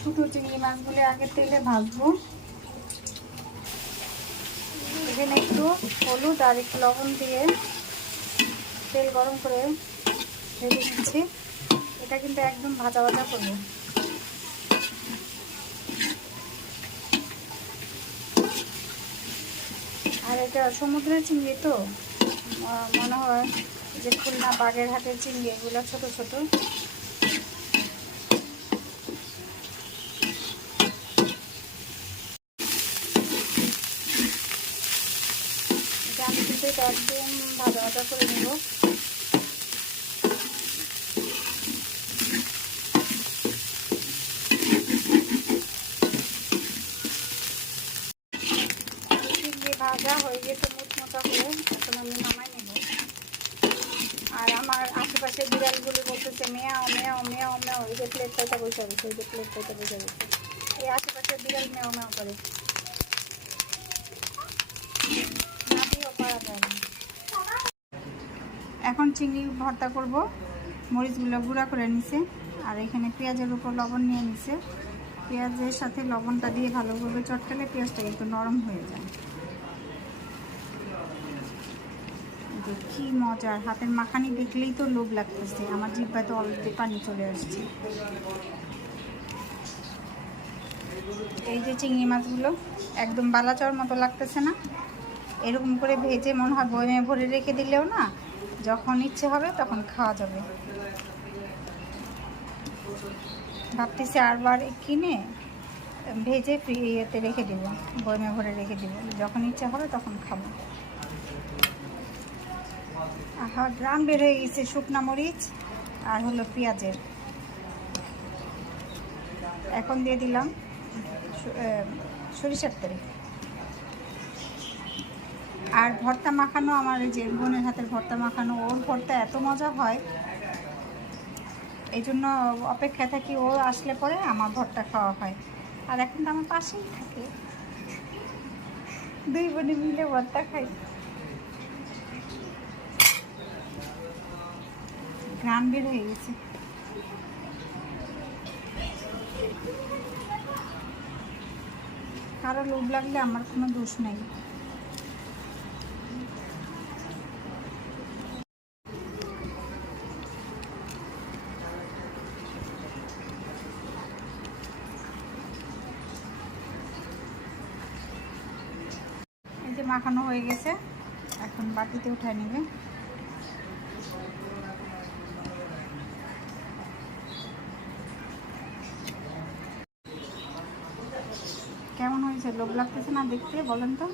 ছোটো চিংড়ি মাছগুলো আগে তেলে ভাজবো। এখানে একটু হলুদ আর একটু লবণ দিয়ে তেল গরম করে ভেজে নিচ্ছি। এটা কিন্তু একদম ভাজা ভাজা করবো। আর এটা সমুদ্রের চিংড়ি তো, মনে হয় যে খুলনা বাগেরহাটের চিংড়ি, এগুলো ছোট ছোট। এটা আমি কিন্তু এটা একদম ভাজা ভাজা করে নেব। চিংড়ি ভাজা হয়ে গেছে মুচমোচা করে, এখন আমি নামাই নেব। আর আমার আশেপাশে বিড়ালগুলো বলতেছে মেয়াও মেয়াও মেয়াও মেয়াও, এই যে প্লেটটাতে বসে গেছে, এই যে প্লেটটাতে বসে গেছে। এই আশেপাশে বিড়াল মেয়াও মেয়াও করে, না দিয়েও পারা যায় না। এখন চিংড়ি ভর্তা করব। মরিচগুলো গুঁড়া করে নিছে, আর এখানে পেঁয়াজের উপর লবণ নিয়ে নিছে। পেঁয়াজের সাথে লবণটা দিয়ে ভালোভাবে চটকালে পেঁয়াজটা একটু নরম হয়ে যায়। কি মজার, হাতের মাখানি দেখলেই তো লোভ লাগতেছে, আমার জিহ্বায় তো অলরেডি পানি চলে আসছে। এই যে চিংড়ি মাছগুলো একদম বালাচাওয়ার মতো লাগতেছে না? এরকম করে ভেজে মনে হয় বয়মে ভরে রেখে দিলেও না, যখন ইচ্ছে হবে তখন খাওয়া যাবে। ভাবতেছি আরবার কিনে ভেজে ইয়েতে রেখে দেবো, বয়মে ভরে রেখে দেবো, যখন ইচ্ছে হবে তখন খাবো। আহা, গ্রাম বের হয়ে গেছে শুকনা মরিচ আর হলো পেঁয়াজের। এখন দিয়ে দিলাম সরিষার তেল। আর ভর্তা মাখানো, আমার যে বোনের হাতের ভর্তা মাখানো, ওর ভর্তা এত মজা হয়, এই জন্য অপেক্ষায় থাকি ও আসলে পরে আমার ভর্তা খাওয়া হয়। আর এখন তো আমার পাশেই থাকে, দুই বোনে মিলে ভর্তা খাই। ঘ্রাণ বের হয়ে গেছে। কারো লোভ লাগলে আমার কোনো দোষ নেই। এই যে মাখানো হয়ে গেছে, এখন বাটিতে উঠায় নেবে। কেমন হয়েছে? লোভ লাগতেছে না দেখতে? বলেন তো।